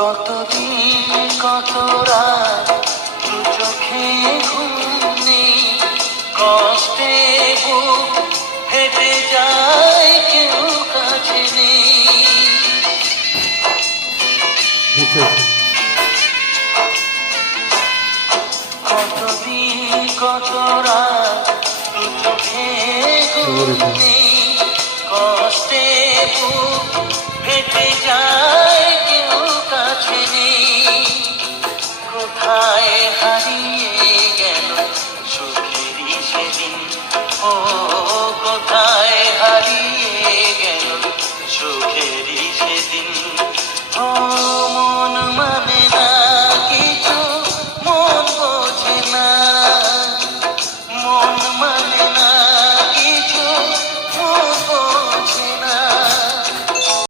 কতদিন কত রাত দু চোখে ঘুম নেই, কষ্টে বুক হেঁটে যায় কেউ কাছে নেই। কতদিন কত রাত দু চোখে ঘুম নেই, কষ্টে বুক হেঁটে যায় কেউ কাছে নেই। কোথায় হারিয়ে গেল সুখেরই সেদিন, ও কোথায় হারিয়ে গেল সুখেরই সেদিন, ও